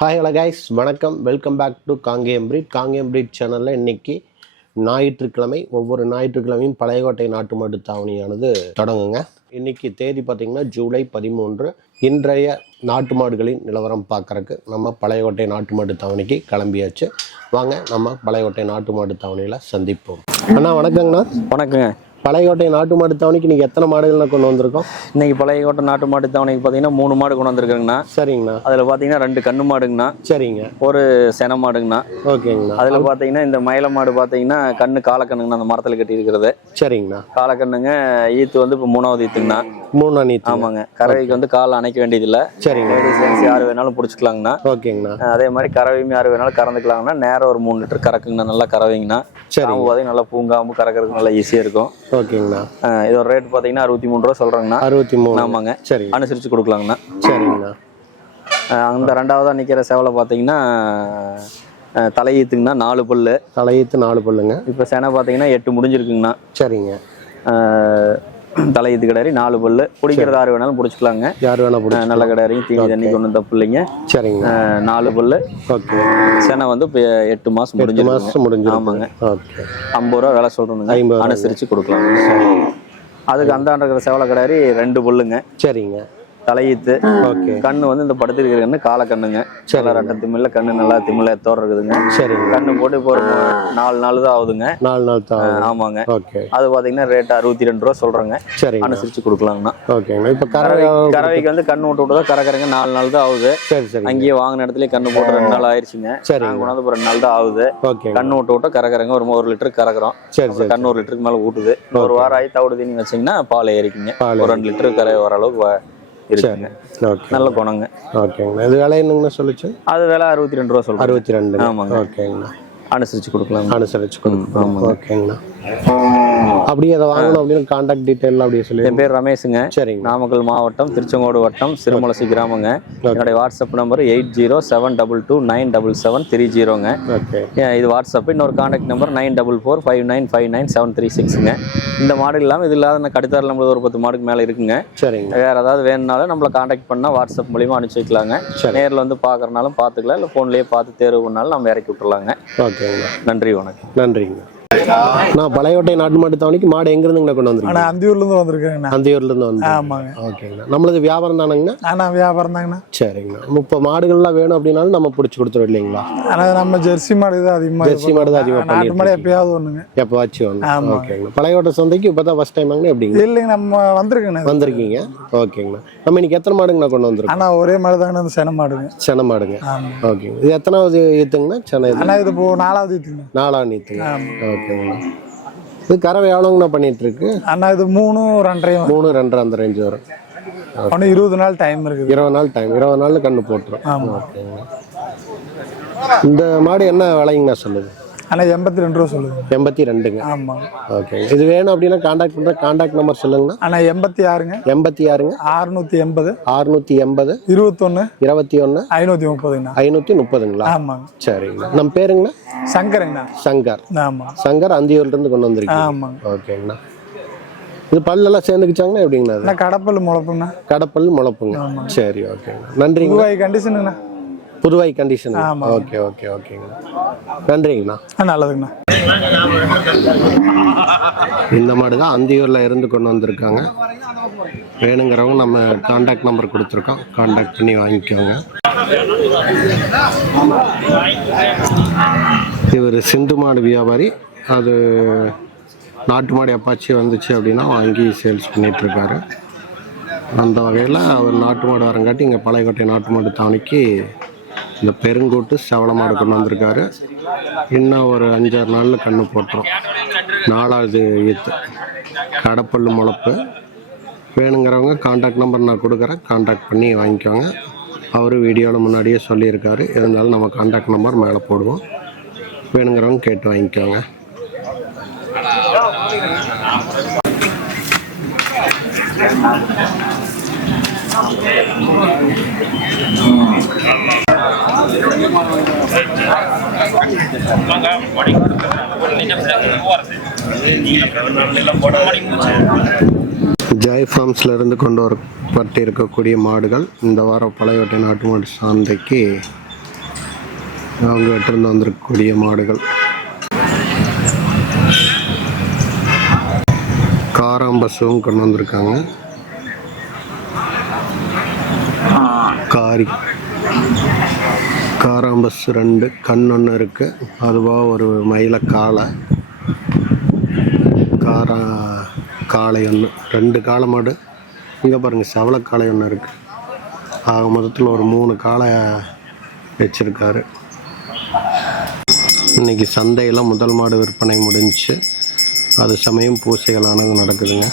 Hi hello guys, வணக்கம். Welcome back to Kangeyam breed சேனலில் இன்னைக்கு ஞாயிற்றுக்கிழமை, ஒவ்வொரு ஞாயிற்றுக்கிழமையும் பழையகோட்டை நாட்டு மாட்டு தாவணியானது தொடங்குங்க. இன்னைக்கு தேதி பார்த்திங்கன்னா ஜூலை 13. இன்றைய நாட்டு மாடுகளின் நிலவரம் பார்க்குறக்கு நம்ம பழையகோட்டை நாட்டு மாட்டு தாவணிக்கு கிளம்பியாச்சு. வாங்க நம்ம பழையகோட்டை நாட்டு மாட்டு தாவணியில் சந்திப்போம். அண்ணா வணக்கங்கண்ணா. வணக்கங்க. பழையகோட்டை நாட்டு மாட்டு தாவணிக்கு நீங்கள் எத்தனை மாடுகள்னா கொண்டு வந்திருக்கோம்? இன்னைக்கு பழையகோட்டை நாட்டு மாட்டு தாவணிக்கு பார்த்தீங்கன்னா 3 மாடு கொண்டு வந்திருக்குங்கண்ணா. சரிங்கண்ணா. அதில் பார்த்தீங்கன்னா 2 கண்ணு மாடுங்கண்ணா. சரிங்க. ஒரு சென மாடுங்கண்ணா. ஓகேங்கண்ணா. அதில் பார்த்தீங்கன்னா இந்த மயில மாடு பார்த்தீங்கன்னா கண்ணு காலக்கண்ணுங்கண்ணா, அந்த மரத்தில் கட்டி இருக்கிறது. சரிங்கண்ணா. காலக்கண்ணுங்க. ஈத்து வந்து இப்போ 3வது ஈத்துங்கண்ணா. 3 ஈத்து. ஆமாங்க. கறவைக்கு வந்து கால் அணைக்க வேண்டியதில்லை. சரிங்க. லேடிஸ் யார் வேணாலும் பிடிச்சிக்கலாங்கண்ணா. ஓகேங்கண்ணா. அதே மாதிரி கறவையும் யார் வேணாலும் கறந்துக்கலாங்கண்ணா. நேரம் ஒரு 3 லிட்டர் கறக்குங்கண்ணா. நல்லா கறவைங்கண்ணா. சரி. பார்த்தீங்கன்னா நல்லா பூங்காமல் கறக்கிறதுக்கு நல்லா ஈஸியாக இருக்கும். ஓகேங்கண்ணா. இதோட ரேட் பார்த்தீங்கன்னா 63 ரூபா சொல்கிறேங்கண்ணா. 63. ஆமாங்க. சரி. அனுசரித்து கொடுக்கலாங்கண்ணா. சரிங்கண்ணா. அந்த 2வதாக நிற்கிற செவலை பார்த்தீங்கன்னா தலையீத்துங்கண்ணா. 4 பல்லு. தலையீத்து 4 பல்லுங்க. இப்போ செனை பார்த்தீங்கன்னா 8 முடிஞ்சிருக்குங்கண்ணா. சரிங்க. தலையீத்து கிடாரி 4 பல்லு. பிடிக்கிறது யார் வேணாலும் பிடிச்சிக்கலாங்க. யார் வேணாலும் பிடிச்சி நல்ல கிடாரிங்க. தீனி தண்ணிக்கு ஒன்றும் தப்பு இல்லைங்க. சரிங்க. 4 பல்லு. ஓகே. செனை வந்து இப்போ 8 மாதம் முடிஞ்சிருக்கு. ஆமாங்க. ஓகே. 50 ரூபா விலை சொல்கிறோங்க. அனுசரித்து கொடுக்கலாம். அதுக்கு அந்தாண்ட இருக்கிற செவலை கிடாரி 2 பல்லுங்க. சரிங்க. தலையீத்து. ஓகே. கண்ணு வந்து இந்த படுத்திருக்கிற கண்ணு கால கண்ணுங்க. சில ரெட்டை திமில்ல கண்ணு நல்லா திமில்ல தோற இருக்குதுங்க. சரிங்க. கண்ணு போட்டு இப்போ ஒரு 4 நாள் தான் ஆகுதுங்க. 4 நாள் தான். ஆமாங்க. ஓகே. அது பாத்தீங்கன்னா ரேட் 62 ரூபா சொல்றேங்க. சரிங்க. அனுசரிச்சு கொடுக்கலாங்கண்ணா. ஓகேங்க. இப்போ கறவைக்கு வந்து கண்ணு விட்டு தான் கறக்குறங்க. 4 நாள் தான் ஆகுது. சரி சரி. அங்கேயே வாங்கின இடத்துல கண்ணு போட்டு 2 நாள் ஆயிடுச்சுங்க. சரி. கொண்டாந்து 2 நாள் தான் ஆகுது. ஓகே. கண்ணு விட்டு கறக்குறங்க. ஒரு 1 லிட்டர் கறக்குறோம். சரி சரி. கண்ணு 1 லிட்டருக்கு மேல ஊட்டுது. ஒரு வாரம் ஆகி தவிடு தீனி வச்சீங்கன்னா பால் ஏறிக்குங்க. ஒரு 2 லிட்டர் கரை வர அளவுக்கு இருக்குங்க. நல்ல குணங்க. ஓகேங்கண்ணா. இது விலை என்னங்கண்ணா சொல்லிச்சு? அது விலை 62 ரூபா சொல்றேன். 62. ஆமாங்க. ஓகேங்கண்ணா. அனுசரிச்சு கொடுக்கலாம். அனுசரிச்சு கொடுக்கலாம். ஓகேங்கண்ணா. அப்படியே அதை வாங்கணும் அப்படின்னு கான்டாக்ட் டீட்டெயில் அப்படியே சொல்லி. என் பேர் ரமேஷுங்க. சரிங்க. நாமக்கல் மாவட்டம், திருச்செங்கோடு வட்டம், சிறுமலசி கிராமங்க. என்னுடைய வாட்ஸ்அப் நம்பர் 8072229773 ஓகே. இது வாட்ஸ்அப். இன்னொரு கான்டாக்ட் நம்பர் 9445959736ங்க. இந்த மாடு இல்லாமல் இது இல்லாத கடித்தாரில் நம்மளுக்கு ஒரு 10 மாடுக்கு மேலே இருக்குங்க. சரிங்க. வேற ஏதாவது வேணும்னாலும் நம்மளை கான்டாக்ட் பண்ணால் வாட்ஸ்அப் மூலியமாக அனுப்பிச்சி வைக்கலாங்க. நேரில் வந்து பார்க்குறனாலும் பார்த்துக்கலாம், இல்லை ஃபோன்லேயே பார்த்து தேர்வு பண்ணாலும் நம்ம இறக்கி விட்டுறலாங்க. ஓகேங்க. நன்றி, வணக்கம். நன்றிங்க. நான் பழையகோட்டை நாட்டு மாட்டு தாவணிக்கு மாடு எங்க இருந்துங்கண்ணா கொண்டு வந்திருக்கேன்? அந்தியூர்ல இருந்து வந்திருக்கேன். அந்தியூர்ல இருந்து வந்து. ஆமாங்க. ஓகேங்கண்ணா. நம்மளது வியாபாரம் தானங்கண்ணா? ஆனா வியாபாரம் தாங்கண்ணா. சரிங்கண்ணா. 30 மாடுகள்லாம் வேணும் அப்படின்னாலும் நம்ம பிடிச்சி கொடுத்துரும் இல்லைங்களா? ஆனா நம்ம ஜெர்சி மாடு தான் அதிகமாக. ஜெர்சி மாடு தான் அதிகமாக. நாட்டு மாடு எப்பயாவது ஒண்ணுங்க. எப்பவாச்சும் ஒன்று. ஓகேங்கண்ணா. பழையகோட்டை சந்தைக்கு இப்பதான் ஃபர்ஸ்ட் டைம் வாங்கினா எப்படிங்க? இல்லைங்க, நம்ம வந்திருக்கேண்ணா. வந்திருக்கீங்க. ஓகேங்கண்ணா. நம்ம இன்னைக்கு எத்தனை மாடுங்கண்ணா கொண்டு வந்திருக்கோம்? ஆனா ஒரே மாடு தாங்கண்ணா, அந்த சென மாடுங்க. சென மாடுங்க. ஓகேங்க. இது எத்தனாவது ஈத்துங்கண்ணா? சென்னை. ஆனா இது இப்போ 4வது ஈத்துங்க. 4வது ஈத்துங்க. ஓகேங்கண்ணா. இது கறவை எவ்வளோங்கண்ணா பண்ணிட்டு இருக்கு? அண்ணா இது 3, 2.5. 3, 2.5 அந்த ரேஞ்ச் வரும். ஒன்று 20 நாள் டைம் இருக்குது. 20 நாள் டைம். 20 நாள்ல கண்ணு போட்டுரும். ஓகேங்கண்ணா. இந்த மாடு என்ன விலைங்கண்ணா சொல்லுது? ஆனால் 82 ரூபா சொல்லுங்க. 82ங்க. ஆமாம். ஓகே. இது வேணும் அப்படின்னா கான்டாக்ட் பண்ணுற கான்டாக்ட் நம்பர் சொல்லுங்கண்ணா. ஆனால் 86ங்க. 86ங்க. 680. 680. 21. 21. 530ங்கண்ணா. 530ங்களா? ஆமாங்க. சரிங்கண்ணா. நம்ம பேருங்கண்ணா? சங்கருங்கண்ணா. சங்கர். ஆமாம். சங்கர் அந்தியூர்ல இருந்து கொண்டு வந்திருக்கீங்க. ஆமாங்க. ஓகேங்கண்ணா. இது பல்லெல்லாம் சேர்ந்துக்கிச்சாங்கண்ணா எப்படிங்கண்ணா? கடப்பல் முளப்புங்கண்ணா. கடப்பல் முளப்புங்க. சரி, ஓகேங்கண்ணா. நன்றிங்க. புதுவாய் கண்டிஷனுங்கண்ணா. புதுவாய் கண்டிஷன். ஓகே ஓகே ஓகேங்கண்ணா. நன்றிங்கண்ணா. நல்லதுங்கண்ணா. இந்த மாடு தான் அந்தியூர்ல இருந்து கொண்டு வந்திருக்காங்க. வேணுங்கிறவங்க நம்ம கான்டாக்ட் நம்பர் கொடுத்துருக்கோம், கான்டாக்ட் பண்ணி வாங்கிக்கோங்க. இவர் சிந்து மாடு வியாபாரி. அது நாட்டு மாடு எப்பாச்சி வந்துச்சு அப்படின்னா வாங்கி சேல்ஸ் பண்ணிகிட்ருக்காரு. அந்த வகையில் அவர் நாட்டு மாடு வரங்காட்டி இங்கே பழையகோட்டை நாட்டு மாடு தாவணிக்கு இந்த பெருங்கூட்டு செவல மாடு கொண்டு வந்திருக்காரு. இன்னும் ஒரு 5-6 நாளில் கண்ணு போட்டுரும். 4வது ஈத்து. கடப்பல்லு முளப்பு. வேணுங்கிறவங்க கான்டாக்ட் நம்பர் நான் கொடுக்குறேன், கான்டாக்ட் பண்ணி வாங்கிக்கோங்க. அவர் வீடியோவில் முன்னாடியே சொல்லியிருக்காரு. இருந்தாலும் நம்ம கான்டாக்ட் நம்பர் மேலே போடுவோம். வேணுங்கிறவங்க கேட்டு வாங்கிக்கோங்க. ஜெய் ஃபார்ம்ஸ்ல இருந்து கொண்டு வரப்பட்டு இருக்கக்கூடிய மாடுகள் இந்த வாரம் பழையகோட்டை நாட்டு மாடு சந்தைக்கு அவங்க கிட்ட வந்திருக்கக்கூடிய மாடுகள். காராம்பசும் கொண்டு வந்திருக்காங்க. காராம்பஸ் 2 கண் ஒன்று இருக்கு. அதுவாக ஒரு மயில காளை காளை ஒன்று, 2 காளை மாடு. இங்கே பாருங்கள், செவல காளை ஒன்று இருக்குது. ஆக மொத்தத்தில் ஒரு 3 காளை வச்சுருக்காரு. இன்றைக்கி சந்தையில் முதல் மாடு விற்பனை முடிஞ்சு, அது சமயம் பூசைகளானது நடக்குதுங்க.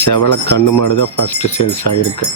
செவல கண்ணு மாடு தான் ஃபஸ்ட்டு சேல்ஸ் ஆகிருக்கு.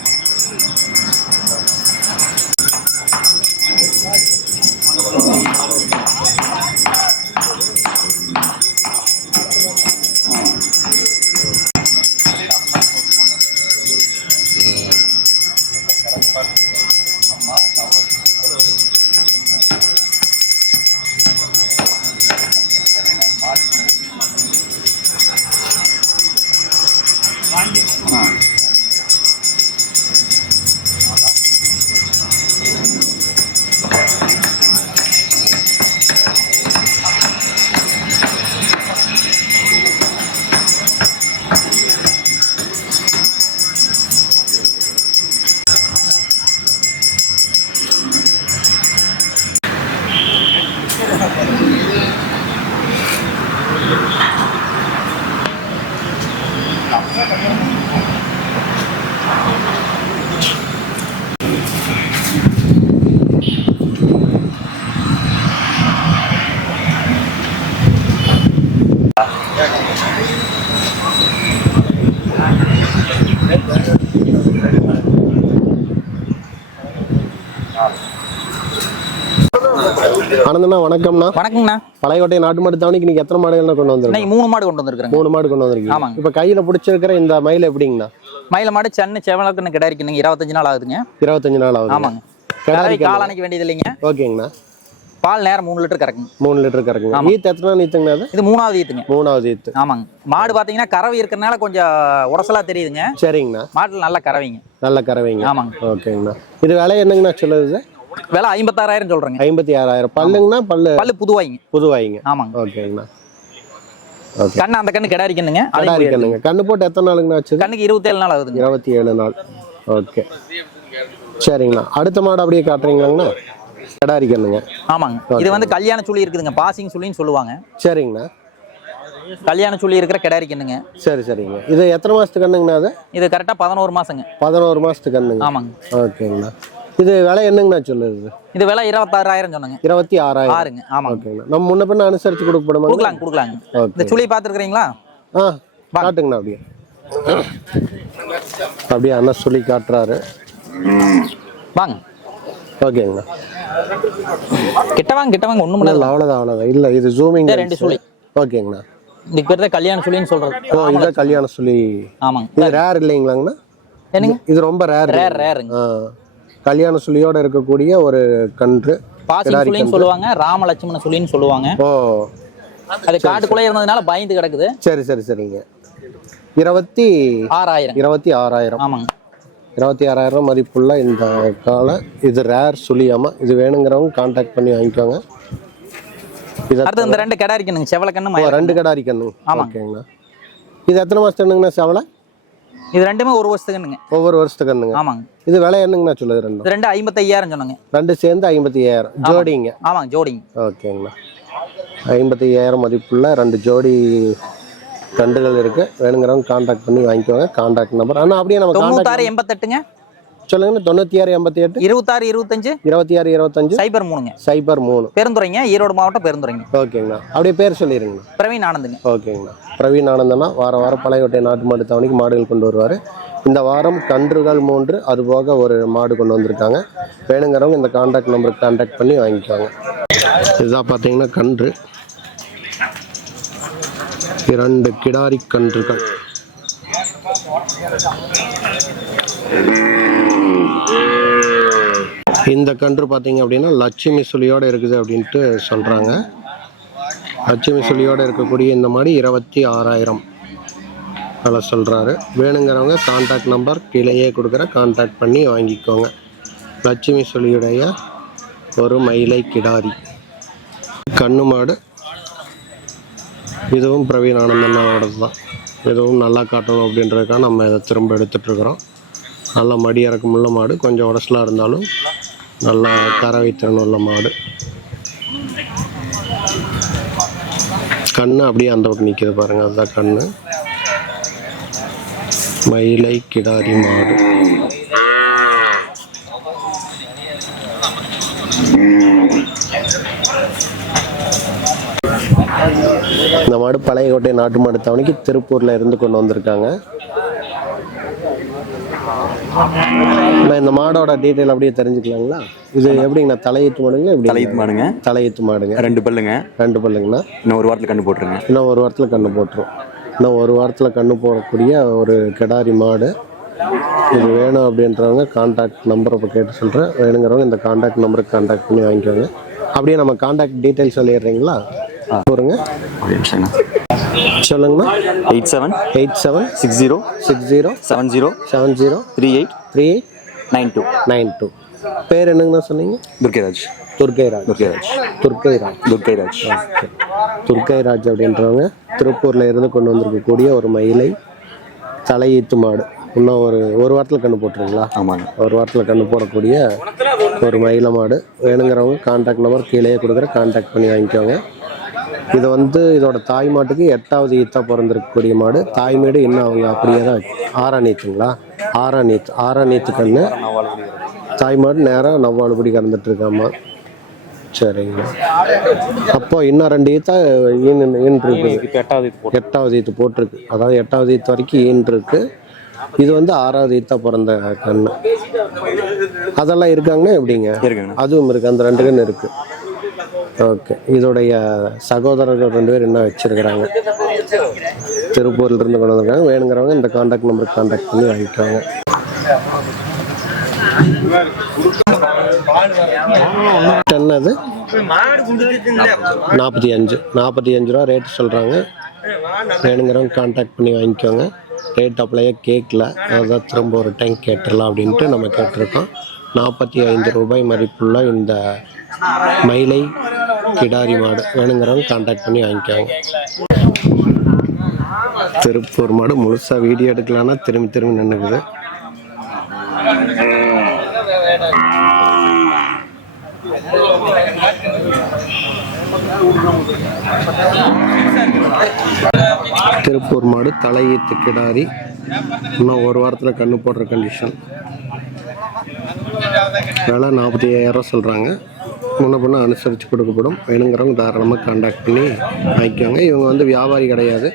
ஆனந்தண்ணா வணக்கம்ண்ணா. வணக்கங்கண்ணா. பழையகோட்டை நாட்டு மாடு தாவணிக்கு இன்னைக்கு எத்தனை மாடுகள் கொண்டு வந்திருக்கீங்க? 3 மாடு கொண்டு வந்திருக்கேன். 3 மாடு கொண்டு வந்திருக்கீங்க. ஆமாங்க. இப்போ கையில் பிடிச்சிருக்கிற இந்த மயில் எப்படிங்கண்ணா? மயில மாடு சென்னை செவலக்குன்னு கிடைக்குங்க. 25 நாள் ஆகுதுங்க. 25 நாள் ஆகுது. ஆமாங்க. கிடாரி காலானிக்கு வேண்டியது இல்லைங்க. ஓகேங்கண்ணா. பால் நேரம் 3 லிட்டர் கறக்குங்க. 3 லிட்டர் கறக்குங்க. ஈத்து எத்தனை நீத்துங்கண்ணா? அது இது 3வது ஈத்துங்க. 3வது ஈத்து. ஆமாங்க. மாடு பாத்தீங்கன்னா கறவை இருக்கிறனால கொஞ்சம் உரசலா தெரியுதுங்க. சரிங்கண்ணா. மாட்டுல நல்ல கறவைங்க. நல்ல கறவைங்க. ஆமாங்க. ஓகேங்கண்ணா. இது விலை என்னங்கண்ணா சொல்லுது? விலை 56,000 சொல்றேங்க. 56,000. பல்லுங்கண்ணா? பல்லு புதுவாய்ங்க. புதுவாய்ங்க. ஆமாங்க. ஓகேங்கண்ணா. கண்ணு அந்த கண்ணு கிடாரி கண்ணுங்க. கிடாரி கண்ணுங்க. கண்ணு போட்டு எத்தனை நாளுங்கண்ணா ஆச்சு? கண்ணுக்கு 27 நாள் ஆகுதுங்க. 27 நாள். ஓகே, சரிங்கண்ணா. அடுத்த மாடு அப்படியே காட்டுறீங்களாங்கண்ணா? கிடாரி கண்ணுங்க. ஆமாங்க. இது வந்து கல்யாண சுழி இருக்குதுங்க. பாசிங் சுழின்னு சொல்லுவாங்க. சரிங்கண்ணா. கல்யாண சுழி இருக்கிற கிடாரி கண்ணுங்க. சரி சரிங்க. இது எத்தனை மாசத்துக்கு கண்ணுங்கண்ணா? அது இது கரெக்டா 11 மாசங்க. 11 மாசத்துக்கு கண்ணுங்க. ஆமாங்க. ஓகேங்கண்ணா. இது விலை என்னங்கண்ணா சொல்லுது? இது விலை 26,000 சொன்னாங்க. 26,000. ஆமாங்க. ஓகேங்கண்ணா. நம்ம முன்ன பின்ன அனுசரிச்சு கொடுக்கப்படுமா? கொடுக்கலாங்க. இந்த சுழி பார்த்துருக்கீங்களா? காட்டுங்கண்ணா. அப்படியே அண்ணா சொல்லி காட்டுறாரு. வாங்க. ஓகேங்கண்ணா. கிட்ட வாங்க. ஒண்ணும் பண்ணல. அவ்வளவுதான். இல்ல, இது ஜூமிங். 2 சுழி. ஓகேங்கண்ணா. இதுக்கு பேர் தான் கல்யாண சுழின்னு சொல்றது. இதான் கல்யாண சுழி. ஆமாங்க. இது ரேர் இல்லைங்களாங்கண்ணா? என்னங்க? இது ரொம்ப ரேருங்க. கல்யாண சுழியோட இருக்கக்கூடிய ஒரு கன்று. பாசிங் சுழின்னு சொல்லுவாங்க. ராமலட்சுமண சுழின்னு சொல்லுவாங்க. ஓ, அது காட்டுக்குள்ளே இருந்ததுனால பயந்து கிடக்குது. சரிங்க. 26,000. 26,000. ஆமாங்க. 26,000 மதிப்புள்ள இந்த காலை. இது ரேர் சுழியாமா. இது வேணுங்கிறவங்க கான்டாக்ட் பண்ணி வாங்கிக்கோங்க. அடுத்து இந்த 2 கிடாரி கண்ணுங்க. செவல கண்ணு. 2 கிடாரி கண்ணு. ஓகேங்கண்ணா. இது எத்தனை மாசத்துக்குங்கண்ணா செவலை? இது 2மே 1 வருஷத்துக்குங்க. ஒவ்வொரு வருஷத்துக்கு கண்ணுங்க. ஆமாங்க. இது விலை என்னங்கண்ணா சொல்லுது? 2 55,000 சொன்னாங்க. 2 சேர்ந்து 55,000 ஜோடிங்க. ஆமாங்க, ஜோடிங்க. ஓகேங்கண்ணா. 55,000 மதிப்புள்ள 2 ஜோடி கண்டுகள் இருக்கு. வேணுங்கிறவங்க கான்டாக்ட் பண்ணி வாங்கிக்கோங்க. கான்டாக்ட் நம்பர் ஆனால் அப்படியே நம்ம 96 88ங்க. சொல்லுங்க. 96 88 26 25 26 25 03ங்க. 03. பெருந்துறைங்க. ஈரோடு மாவட்டம் பெருந்துறைங்க. ஓகேங்கண்ணா. அப்படியே பேர் சொல்லிடுங்கண்ணா. பிரவீன் ஆனந்துங்க. ஓகேங்கண்ணா. பிரவீன் ஆனந்தனா வாரம் பழையகோட்டை நாட்டு மாடு தவணைக்கு மாடுகள் கொண்டு வருவார். இந்த வாரம் கன்றுகள் 3, அதுபோக ஒரு மாடு கொண்டு வந்திருக்காங்க. வேணுங்கிறவங்க இந்த கான்டாக்ட் நம்பருக்கு கான்டாக்ட் பண்ணி வாங்கிக்குவாங்க. இதுதான் பார்த்தீங்கன்னா கன்று. 2 கிடாரி கன்றுகள். இந்த கன்று பார்த்தீங்க அப்படின்னா லட்சுமி சுழியோடு இருக்குது அப்படின்ட்டு சொல்கிறாங்க. லட்சுமி சுழியோடு இருக்கக்கூடிய இந்த மாதிரி 26,000 அதில் சொல்கிறாரு. வேணுங்கிறவங்க கான்டாக்ட் நம்பர் கீழேயே கொடுக்குற கான்டாக்ட் பண்ணி வாங்கிக்கோங்க. லட்சுமி சுழியுடைய ஒரு மயிலை கிடாரி. கண்ணு மாடு இதுவும் பிரவீன் ஆனந்தனோடது தான். இதுவும் நல்லா காட்டணும் அப்படின்றதுக்காக நம்ம இதை திரும்ப எடுத்துகிட்ருக்குறோம். நல்லா மடி இறக்கமுள்ள மாடு, கொஞ்சம் உடச்சலாக இருந்தாலும் நல்லா கறவை திறன் உள்ள மாடு. கண்ணு அப்படியே அந்த விட்டு நிற்கிது பாருங்கள், அதுதான் கண்ணு. மயிலை கிடாரி மாடு. இந்த மாடு பழையகோட்டை நாட்டு மாடு தவணைக்கு திருப்பூர்ல இருந்து கொண்டு வந்திருக்காங்க. இந்த மாடோட டீட்டெயில் அப்படியே தெரிஞ்சுக்கலாங்களா? இது எப்படிங்கண்ணா, தலையீத்து மாடுங்களா? எப்படி தலையீத்து மாடுங்க. தலையீத்து மாடுங்க. 2 பல்லுங்க. 2 பல்லுங்கண்ணா. இன்னும் 1 வாரத்தில் கண்ணு போட்டுருங்க. இன்னும் 1 வாரத்தில் கண்ணு போட்டுரும். இன்னும் 1 வாரத்தில் கண்ணு போடக்கூடிய ஒரு கிடாரி மாடு. இது வேணும் அப்படின்றவங்க கான்டாக்ட் நம்பரை இப்போ கேட்டு சொல்கிறேன். வேணுங்கிறவங்க இந்த கான்டாக்ட் நம்பருக்கு கான்டாக்ட் பண்ணி வாங்கிக்கோங்க. அப்படியே நம்ம கான்டாக்ட் டீட்டெயில்ஸ் சொல்லிடுறீங்களா? போகிறேங்க, சொல்லுங்கண்ணா. 87 60 70 3892. பேர் என்னங்கண்ணா சொன்னீங்க? துர்க்கைராஜ். துர்க்கைராஜ் அப்படின்றவங்க திருப்பூரில் இருந்து கொண்டு வந்திருக்கக்கூடிய ஒரு மயிலை தலையீத்து மாடு. இன்னும் ஒரு வாரத்தில் கண்ணு போட்டுருங்களா? ஆமாங்க. 1 வாரத்தில் கண்ணு போடக்கூடிய ஒரு மயிலை மாடு. வேணுங்கிறவங்க கான்டாக்ட் நம்பர் கீழே கொடுக்குற கான்டாக்ட் பண்ணி வாங்கிக்கோங்க. இது இதோட தாய் மாட்டுக்கு 8வது ஈத்தா பிறந்திருக்கக்கூடிய மாடு. தாய்மேடு இன்னும் அவங்க அப்படியே தான் 6ஆம் நீத்துங்களா? 6ஆம் நீத்து கண்ணு. தாய் மாடு நேராக நவ்வாளுபடி கறந்துட்டு இருக்காமா. சரிங்க. அப்போ இன்னும் 2 ஈத்தா ஈன் இருக்கு. 8வது ஈத்து போட்டிருக்கு. அதாவது 8வது ஈத்து வரைக்கும் ஈன் இருக்கு. இது 6வது ஈத்தா பிறந்த கண்ணு. அதெல்லாம் இருக்காங்கன்னா எப்படிங்க? அதுவும் இருக்கு. அந்த 2 கண்ணு இருக்கு. ஓகே. இதோடைய சகோதரர்கள் 2 பேர் என்ன வச்சிருக்கிறாங்க, திருப்பூர்ல இருந்து கொண்டு வந்திருக்காங்க. வேணுங்கிறவங்க இந்த கான்டாக்ட் நம்பருக்கு கான்டாக்ட் பண்ணி வாங்கிக்குவாங்க. அது 45 ரூபா ரேட் சொல்கிறாங்க. வேணுங்கிறவங்க கான்டாக்ட் பண்ணி வாங்கிக்கோங்க. ரேட் அப்ளையே கேட்கல, அதான் திரும்ப ஒரு டைம் கேட்டுடலாம் அப்படின்ட்டு நம்ம கேட்டிருக்கோம். 45 ரூபாய் மதிப்புள்ள இந்த மயிலை கிடாரி மாடு வேணுங்கிறவங்க கான்டாக்ட் பண்ணி வாங்கிக்கோங்க. திருப்பூர் மாடு முழுசாக வீடியோ எடுக்கலான்னா திரும்பி நின்றுக்குது. திருப்பூர் மாடு தலையீத்து கிடாரி. இன்னும் 1 வாரத்தில் கண்ணு போடுற கண்டிஷன். விலை 45,000 சொல்கிறாங்க. முன்ன பண்ண அனுசரித்து கொடுக்கப்படும். வேணுங்கிறவங்க தாராளமாக கான்டாக்ட் பண்ணி வாங்கிக்கோங்க. இவங்க வியாபாரி கிடையாது.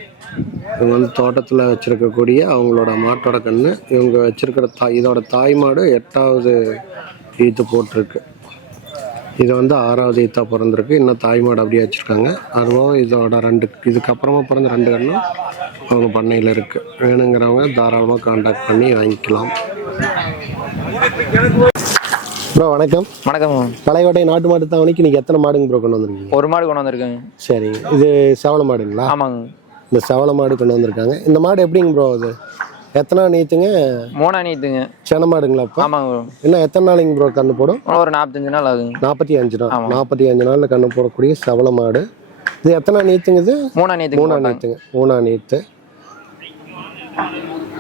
இவங்க தோட்டத்தில் வச்சுருக்கக்கூடிய அவங்களோட மாட்டோட கன்று. இவங்க வச்சுருக்கிற இதோட தாய் மாடு 8வது ஈத்து போட்டிருக்கு. இது 6வது ஈத்தா பிறந்திருக்கு. இன்னும் தாய் மாடு அப்படியே வச்சுருக்காங்க. அதுவும் இதோட 2 இதுக்கப்புறமா பிறந்த 2 கண்ணும் அவங்க பண்ணையில் இருக்குது. வேணுங்கிறவங்க தாராளமாக கான்டாக்ட் பண்ணி வாங்கிக்கலாம். ப்ரோ வணக்கம். வணக்கம். பழையகோட்டை நாட்டு மாட்டு தாவணிக்கு நீங்கள் எத்தனை மாடுங்க ப்ரோ கொண்டு வந்திருக்கீங்க? 1 மாடு கொண்டு வந்திருக்கேங்க. சரி, இது செவல மாடுங்களா? ஆமாங்க. இந்த செவல மாடு கொண்டு வந்திருக்காங்க. இந்த மாடு எப்படிங்க ப்ரோ? அது எத்தனை நீத்துங்க? 3ஆம் நீத்துங்க. சென மாடுங்களா? இப்போ ஆமாங்க. இன்னும் எத்தனை நாளைங்க ப்ரோ கண்ணு போடும்? ஒரு 45 நாள் ஆகுங்க. 45 நாள். 45 நாளில் கண்ணு போடக்கூடிய செவல மாடு. இது எத்தனை நீத்துங்க? இது 3ஆம் நீத்துங்க. 3ஆம் நீத்து.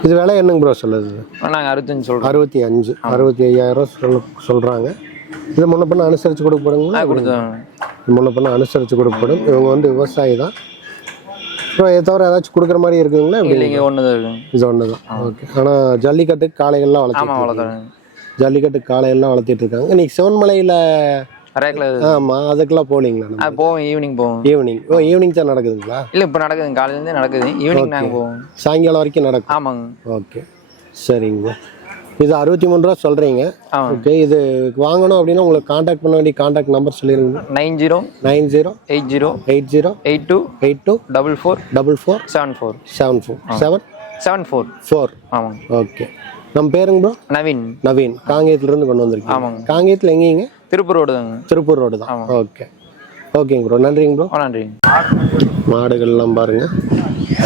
இது விலை என்னங்க ப்ரோ சொல்லுது? நாங்கள் 65 சொல்கிறோம். 65,000 சொல்கிறாங்க. இது முன்ன பண்ண அனுசரித்து கொடுக்கப்படுங்களா? முன்ன பண்ண அனுசரித்து கொடுக்கப்படும். இவங்க விவசாயி தான். ப்ரோ இதை தவிர ஏதாச்சும் கொடுக்குற மாதிரி இருக்குதுங்களா? இல்லைங்க, ஒன்று தான் இருக்குங்க. இது ஒன்று தான். ஓகே. ஆனால் ஜல்லிக்கட்டுக்கு காளைகள்லாம் வளர்த்துறாங்க. ஜல்லிக்கட்டுக்கு காளைகள்லாம் வளர்த்திட்டு இருக்காங்க. இன்னைக்கு சிவன்மலையில் ஆமாம், அதுக்கெல்லாம் போகலீங்களா? போவோம். ஈவினிங் போவோம். ஈவினிங் தான் நடக்குதுங்களா? இல்லை, இப்போ நடக்குதுங்க. காலையிலேருந்தே நடக்குது. ஈவினிங் நாங்கள் போவோம். சாயங்காலம் வரைக்கும் நடக்கும். ஆமாங்க. ஓகே, சரிங்க. இது 63 ரூபா சொல்கிறீங்க. ஓகே. இது வாங்கணும் அப்படின்னா உங்களுக்கு கான்டாக்ட் பண்ண வேண்டிய கான்டாக்ட் நம்பர் சொல்லிடுங்க. 90 80 80 82 82 44 44 74 74 74. ஆமாங்க. ஓகே. நம்ம பேருங்க ப்ரோ? நவீன். காங்கேயத்துலேருந்து கொண்டு வந்திருக்கீங்க. ஆமாங்க. காங்கேயத்தில் எங்கேங்க? திருப்பூர் ரோடு தாங்க. திருப்பூர் ரோடு தான். ஓகே. ஓகேங்க ப்ரோ, நன்றிங்க ப்ரோ. நன்றிங்க. மாடுகள்லாம் பாருங்கள்,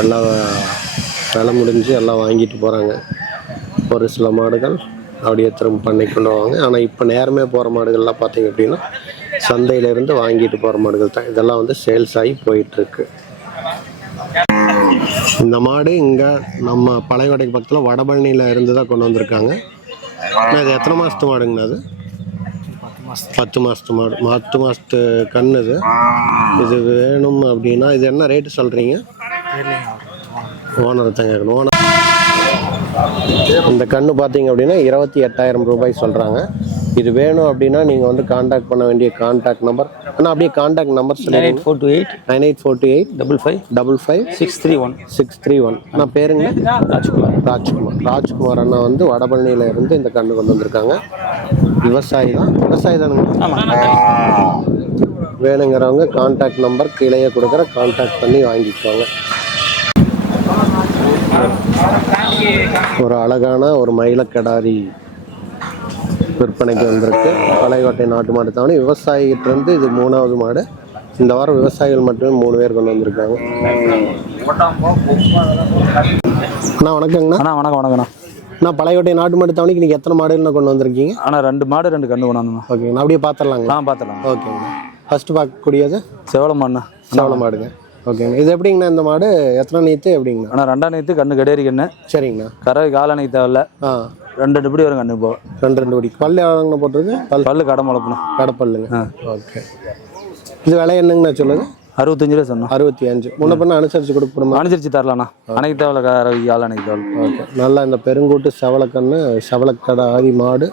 எல்லாம் வேலை முடிஞ்சு எல்லாம் வாங்கிட்டு போகிறாங்க. ஒரு சில மாடுகள் அப்படியே திரும்ப பண்ணி கொண்டு போவாங்க. ஆனால் இப்போ நேரமே போகிற மாடுகள்லாம் பார்த்தீங்க அப்படின்னா சந்தையிலேருந்து வாங்கிட்டு போகிற மாடுகள் தான். இதெல்லாம் வந்து சேல்ஸ் ஆகி போயிட்டுருக்கு. இந்த மாடு இங்கே நம்ம பழையகோட்டைக்கு பக்கத்தில் வடபழனியில் இருந்து தான் கொண்டு வந்திருக்காங்க. ஆனால் இது எத்தனை மாதத்து மாடுங்கண்ணா? அது 10 மாதத்து மாடு. 10 மாதத்து கன்று இது. இது வேணும் அப்படின்னா இது என்ன ரேட்டு சொல்கிறீங்க? ஓனர் தான் கேட்கணும். ஓனர் இந்த கன்று பார்த்தீங்க அப்படின்னா 28,000 ரூபாய் சொல்கிறாங்க. இது வேணும் அப்படின்னா நீங்கள் வந்து காண்டாக்ட் பண்ண வேண்டிய காண்டாக்ட் நம்பர். ஆனால் அப்படியே காண்டாக்ட் நம்பர் சொல்லுங்கள். 9848 55 631. நான் பேருங்க ராஜ்குமார் அண்ணா வந்து வடபழனியில் இருந்து இந்த கன்று கொண்டு வந்திருக்காங்க. விவசாயி தானுங்க. வேணுங்கிறவங்க காண்டாக்ட் நம்பர் கீழே கொடுக்குற காண்டாக்ட் பண்ணி வாங்கிக்கோங்க. ஒரு அழகான ஒரு மயிலக்கடாரி விற்பனைக்கு வந்திருக்கு. பழையகோட்டை நாட்டு மாடு தாவணி விவசாயிகிட்டேருந்து இது 3வது மாடு. இந்த வாரம் விவசாயிகள் மட்டுமே 3 பேர் கொண்டு வந்திருக்காங்க. அண்ணா வணக்கங்கண்ணா. வணக்கண்ணா. அண்ணா பழையகோட்டை நாட்டு மாடு தாவணிக்கு நீங்கள் எத்தனை மாடுன்னு கொண்டு வந்திருக்கீங்க? ஆனால் 2 மாடு 2 கன்று கொண்டாந்துண்ணா. ஓகேங்கண்ணா. அப்படியே பார்த்துடலாங்களா? பார்த்துடலாம். ஓகேங்கண்ணா. ஃபஸ்ட்டு பார்க்கக்கூடியது செவல மாடுண்ணா. செவல மாடுங்க. ஓகேங்கண்ணா. இது எப்படிங்கண்ணா இந்த மாடு எத்தனை நீத்து எப்படிங்கண்ணா? ஆனால் 2ஆம் நீத்து கண்ணு கிடையாது கண்ணு. சரிங்கண்ணா. கறவை காலணி தேவையில்ல. 2 படி வரும் கண்ணு. இப்போ 2 படி. பல்லு எவ்வளோங்கண்ணா போட்டிருக்கு? பல்லு கடை முளைப்பணும். கடப்பல்லுங்க. ஓகே. இது விலை என்னங்கண்ணா சொல்லுது? 65 ரூபா சொன்னோம். 65. முன்ன பண்ண அனுசரிச்சு கொடுக்கணுமா? அனுசரிச்சு தரலாண்ணா. அன்னைக்கு தேவையில்ல கறவை காலணைக்கு தேவை. ஓகே. நல்லா இந்த பெருங்கூட்டு செவலக்கண்ணு செவலக்கடை ஆதி மாடு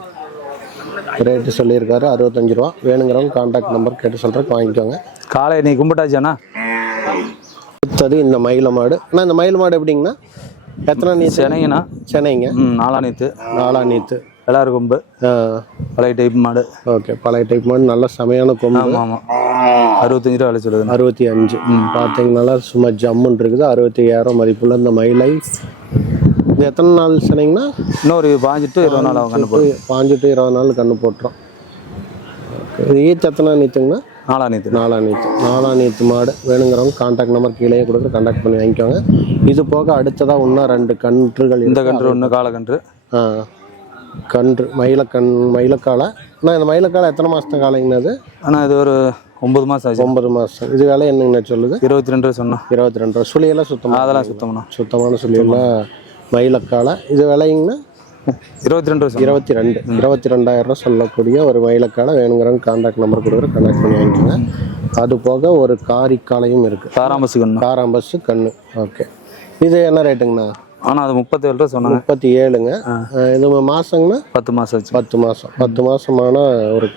ரேட்டு சொல்லியிருக்காரு 65 ரூபா. வேணுங்கிறவங்க கான்டாக்ட் நம்பர் கேட்டு சொல்கிறேன், வாங்கிக்கோங்க. காலை நீ கும்பிட்டாச்சாண்ணா. அடுத்தது இந்த மயில மாடு. ஆனால் இந்த மயில் மாடு எப்படிங்கண்ணா? எத்தனை நீ? சென்னைங்கண்ணா. சென்னைங்க. 4ஆம் நீத்து. 4ஆம் நீத்து. எல்லாரும் கொம்பு. பழைய டைப் மாடு. ஓகே. பழைய டைப் மாடு. நல்ல செமையான கொம்பு. ஆமாம். 65 ரூபா விலை சொல்லுது. 65. பார்த்தீங்கனால சும்மா ஜம்முன்னு இருக்குது. 65,000 மதிப்புள்ள இந்த மயிலை. இது எத்தனை நாள் சொன்னீங்கன்னா? இன்னொரு 5 to 20 நாள் கண்ணு போட்டு. 5 to 20 நாள் கண்ணு போட்டுரும். இது ஈத்து எத்தனை நீத்துங்கண்ணா? 4ஆம் நீத்து. 4ஆம் நீத்து. 4ஆம் நீத்து மாடு. வேணுங்கிறவங்க கான்டாக்ட் நம்பர் கீழே கொடுத்து கான்டாக்ட் பண்ணி வாங்கிக்கோங்க. இது போக அடுத்ததாக இன்னும் 2 கன்றுகள். இந்த கன்று ஒன்று காலக்கன்று. கன்று மயிலக்காலை. ஆனால் இந்த மயிலக்காலை எத்தனை மாதத்து காலைங்கண்ணா அது? ஆனால் இது ஒரு 9 மாதம் ஆச்சு. 9 மாதம். இது வேலை என்னங்கண்ணா சொல்லுது? 22 ரூபா சொன்னோம். 22 ரூபா. சுழியெல்லாம் சுத்தமாக? அதெல்லாம் சுத்தம்ண்ணா. சுத்தமான சுழியெல்லாம் மயிலக்காலை. இது விலைங்கண்ணா 22 ரூபா. 22,000 ரூபா சொல்லக்கூடிய ஒரு மயிலக்காலை. வேணுங்கிறவங்க கான்டாக்ட் நம்பர் கொடுக்குற கான்டாக்ட் பண்ணி வாங்கிக்கோங்க. அது போக ஒரு காரிக்காலையும் இருக்குது. காராம்பசு கண்ணு. காராம்பசு கண்ணு. ஓகே. இது என்ன ரேட்டுங்கண்ணா? ஆனால் அது 37 ரூபா சொன்னாங்க. 37ங்க. இது மாதங்கண்ணா? 10 மாதம் ஆச்சு. 10 மாதம். 10 மாதமான ஒரு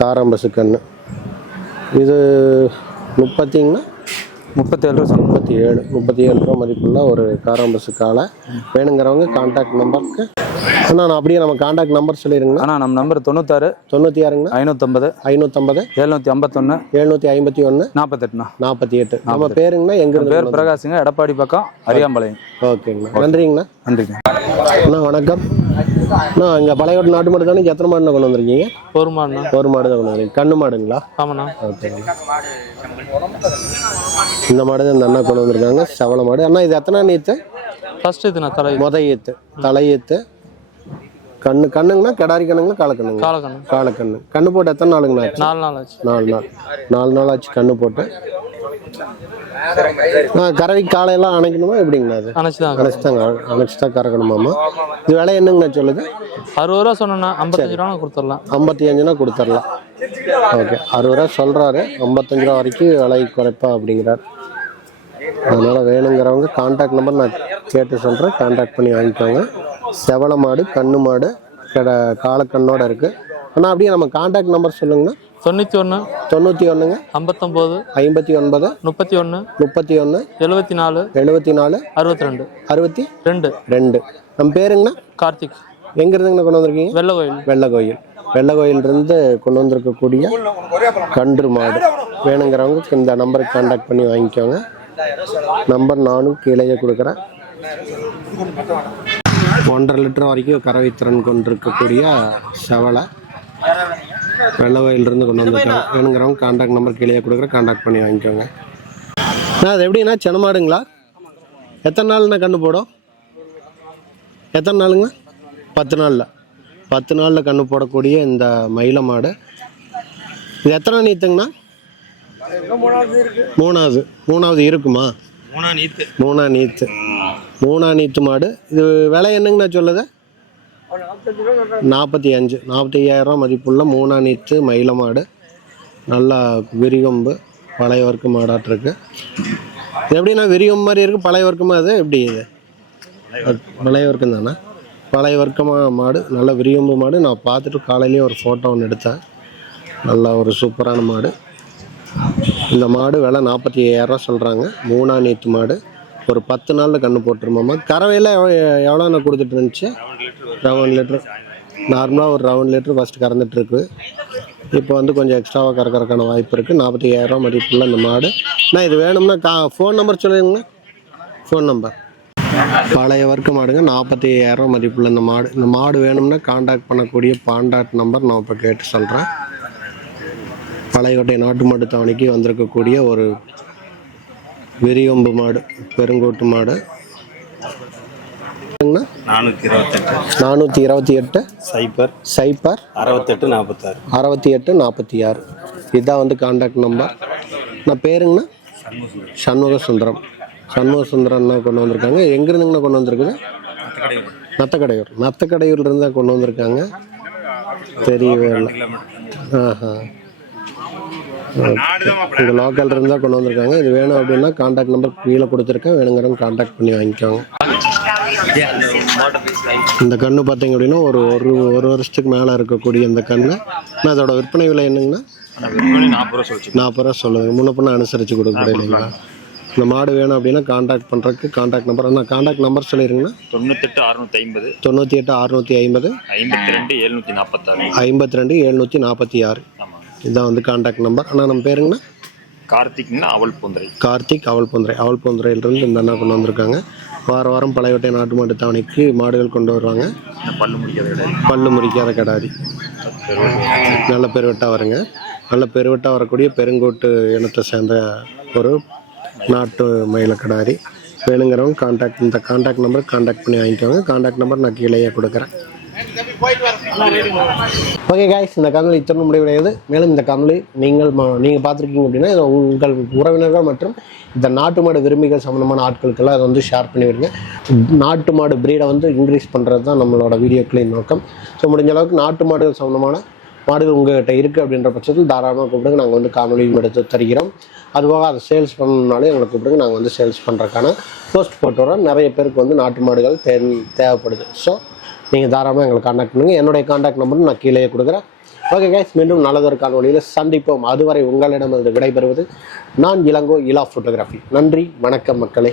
காராம்பசு கண்ணு. இது 30ங்கண்ணா? 37 ரூபா சொன்னோம். 37 ரூபா மதிப்புள்ள ஒரு காராம்பசு காலை. வேணுங்கிறவங்க கான்டாக்ட் நம்பருக்கு. அண்ணா நான் அப்படியே நம்ம கான்டாக்ட் நம்பர் சொல்லிடுங்கண்ணா. ஆனால் நம்ம நம்பர் 96 96ங்கண்ணா. 550 751 751 48ண்ணா. 48. நம்ம பேருங்கண்ணா? எங்க பேர் பிரகாஷுங்க. எடப்பாடி பக்கம் அரியாம்பாளையம். ஓகேங்கண்ணா. நன்றிங்கண்ணா. நன்றிங்க அண்ணா. வணக்கம் அண்ணா. இங்கே பழையகோட்டை நாட்டு மாடு தானே? எத்தனை மாடுண்ணா கொண்டு வந்திருக்கீங்க? ஒரு மாடுண்ணா. ஒரு மாடு தான் கொண்டு வந்திருக்கீங்க. கண்ணு மாடுங்களா? ஆமாண்ணா. ஓகேங்க. இந்த மாடு தான் இந்த அண்ணா கொண்டு வந்திருக்காங்க. செவல மாடு. அண்ணா இது எத்தனை நீத்து? ஃபர்ஸ்ட் இதுண்ணா. ஈத்து. தலையீத்து. கண்ணுங்கண்ணா? கிடாரி கண்ணுங்களா? காலக்கண்ணுங்க? காலக்கண்ணு. கண்ணு போட்டு எத்தனை நாளுங்கண்ணா? 4 நாள் ஆச்சு. 4 நாள் ஆச்சு கண்ணு போட்டு. கறவைக்கு காலையெல்லாம் அணைக்கணுமா எப்படிங்கண்ணா? அது அணைச்சுதான் கறக்கணுமாம்மா. இது விலை என்னங்கண்ணா சொல்லுது? 60 ரூபா சொன்னா 55 ரூபா கொடுத்துடலாம். 55னா கொடுத்துடலாம். ஓகே. 60 ரூபா சொல்கிறாரு. 55 ரூபா வரைக்கும் விலை குறைப்பா அப்படிங்கிறார். அதனால் வேணுங்கிறவங்க கான்டாக்ட் நம்பர் நான் கேட்டு சொல்கிறேன், கான்டாக்ட் பண்ணி வாங்கிக்கோங்க. செவல மாடு, கண்ணு மாடு, காலக்கண்ணோட இருக்குது. ஆனால் அப்படியே நம்ம கான்டாக்ட் நம்பர் சொல்லுங்கண்ணா. 91 99 59 59 31 74 62 62. நம்ம பேருங்கண்ணா? கார்த்திக். எங்க இருந்துங்கண்ணா கொண்டு வந்திருக்கீங்க? வெள்ளகோயிலிருந்து கொண்டு வந்திருக்கக்கூடிய கன்று மாடு. வேணுங்கிறவங்க இந்த நம்பருக்கு கான்டாக்ட் பண்ணி வாங்கிக்கோங்க. நம்பர் நானும் கீழே கொடுக்குறேன். 1.5 லிட்டர் வரைக்கும் கறவை திறன் கொண்டிருக்கக்கூடிய செவலை வெள்ளகோயிலிருந்து கொண்டு வந்திருக்காங்க. வேணுங்கிறவங்க கான்டாக்ட் நம்பர் கீழே கொடுக்குறேன், கான்டாக்ட் பண்ணி வாங்கிக்கோங்க. அது எப்படின்னா சென மாடுங்களா? எத்தனை நாள்ண்ணா கன்று போடும்? எத்தனை நாளுங்கண்ணா? 10 நாளில் கன்று போடக்கூடிய இந்த மயில மாடு. இது எத்தனை நீத்துங்கண்ணா? மூணாவது இருக்குமா? மூணா நீத்து மாடு. இது விலை என்னங்கண்ணா சொல்லுது? 45,000 மதிப்புள்ள மூணா நீத்து மயில மாடு. நல்லா விரிகொம்பு, பழைய வர்க்க மாடாட்டிருக்கு. இது எப்படின்னா விரிகொம்பு மாதிரி இருக்குது, பழைய வர்க்கமா? அது எப்படி? இது பழைய வர்க்கம் தானே? பழைய வர்க்கமாக மாடு, நல்ல விரிகொம்பு மாடு. நான் பார்த்துட்டு காலையிலேயே ஒரு ஃபோட்டோ ஒன்று எடுத்தேன். நல்லா ஒரு சூப்பரான மாடு. இந்த மாடு விலை 45,000 சொல்கிறாங்க. மூணா நீத்து மாடு. ஒரு 10 நாளில் கன்று போட்டுருமாம்மா. கறவையில் எவ்வளோண்ணா கொடுத்துட்டு இருந்துச்சு? 7 லிட்டர். நார்மலாக ஒரு 7 லிட்டர் ஃபஸ்ட்டு கறந்துட்டுருக்கு. இப்போ வந்து கொஞ்சம் எக்ஸ்ட்ராவாக கறக்கறக்கான வாய்ப்பு இருக்குது. 45,000 மதிப்புள்ள இந்த மாடு. நான் இது வேணும்னா ஃபோன் நம்பர் சொல்லுங்கண்ணா. ஃபோன் நம்பர் பழைய வர்க்க மாடுங்க. 45,000 மதிப்புள்ள இந்த மாடு. இந்த மாடு வேணும்னா காண்டாக்ட் பண்ணக்கூடிய காண்டாக்ட் நம்பர் நான் இப்போ கேட்டு சொல்கிறேன். பழையகோட்டை நாட்டு மாட்டு தாவணிக்கு வந்திருக்கக்கூடிய ஒரு விரிகொம்பு மாடு, பெருங்கோட்டு மாடு. 428 சைபர் 6846. இதுதான் வந்து காண்டாக்ட் நம்பர். நான் பேருங்கண்ணா சண்முக சுந்தரம்னா கொண்டு வந்திருக்காங்க. எங்கேருந்துங்கண்ணா கொண்டு வந்திருக்குது? நத்தக்கடையூர்லேருந்து தான் கொண்டு வந்திருக்காங்க. தெரியவே இல்லை. இங்கே லோக்கல் இருந்தால் கொண்டு வந்திருக்காங்க. இது வேணும் அப்படின்னா காண்டாக்ட் நம்பர் கீழே கொடுத்துருக்கேன். வேணுங்கிறவங்க காண்டாக்ட் பண்ணி வாங்கிக்கோங்க. இந்த கன்று பார்த்தீங்க அப்படின்னா ஒரு வருஷத்துக்கு மேலே இருக்கக்கூடிய இந்த கன்று. நான் அதோட விற்பனை விலை என்னங்கண்ணா? 40 ரூபா சொல்லுங்கள். முன்ன பின்ன அனுசரித்து கொடுக்க இல்லைங்களா? இந்த மாடு வேணும் அப்படின்னா காண்டாக்ட் பண்ணுறதுக்கு காண்டாக்ட் நம்பர். நான் காண்டாக்ட் நம்பர் சொல்லிடுங்கண்ணா. 98 650 52 746. இதுதான் வந்து காண்டாக்ட் நம்பர். ஆனால் நம்ம பேருங்கண்ணா கார்த்திக் அவல்பொந்திரையிலிருந்து இந்த அண்ணா கொண்டு வந்திருக்காங்க. வாரம் பழையவட்டை நாட்டு மாட்டு தாவணிக்கு மாடுகள் கொண்டு வருவாங்க. பல்லு முறிக்காத கடாரி. நல்ல பெருவெட்டாக வருங்க. நல்ல பெருவெட்டாக வரக்கூடிய பெருங்கோட்டு இனத்தை சேர்ந்த ஒரு நாட்டு மயில கடாரி. வேணுங்கிறவங்க இந்த காண்டாக்ட் நம்பர் காண்டாக்ட் பண்ணி வாங்கிக்கோங்க. காண்டாக்ட் நம்பர் நான் கீழேயே கொடுக்குறேன். ஓகே காய்ஸ், இந்த காணொலி இத்தனை முடிவடைகிறது. மேலும் இந்த காணொலி நீங்கள் பார்த்துருக்கீங்க அப்படின்னா இதை உங்கள் உறவினர்கள் மற்றும் இந்த நாட்டு மாடு விரும்பிகள் சம்மந்தமான ஆட்களுக்கெல்லாம் அதை வந்து ஷேர் பண்ணிவிடுங்க. நாட்டு மாடு ப்ரீடை வந்து இன்க்ரீஸ் பண்ணுறது தான் நம்மளோட வீடியோக்களின் நோக்கம். ஸோ முடிஞ்ச அளவுக்கு நாட்டு மாடுகள் சம்மந்தமான மாடுகள் உங்கள்கிட்ட இருக்குது அப்படின்ற பட்சத்தில் தாராளமாக கூப்பிடுங்க. நாங்கள் வந்து காணொலியும் எடுத்து தருகிறோம். அதுவாக அதை சேல்ஸ் பண்ணணுனாலே எங்களை கூப்பிடுங்க. நாங்கள் வந்து சேல்ஸ் பண்ணுறதுக்கான போஸ்ட் போட்டு வரோம். நிறைய பேருக்கு வந்து நாட்டு மாடுகள் தேவைப்படுது. ஸோ நீங்கள் தாராளமாக எங்களை காண்டாக்ட் பண்ணுங்கள். என்னுடைய காண்டாக்ட் நம்பரும் நான் கீழே கொடுக்குறேன். ஓகே கைஸ், மீண்டும் நல்லதொரு காணொலியில் சந்திப்போம். அதுவரை உங்களிடம் விடைபெறுவது நான் இளங்கோ இலா ஃபோட்டோகிராஃபி. நன்றி, வணக்கம் மக்களே.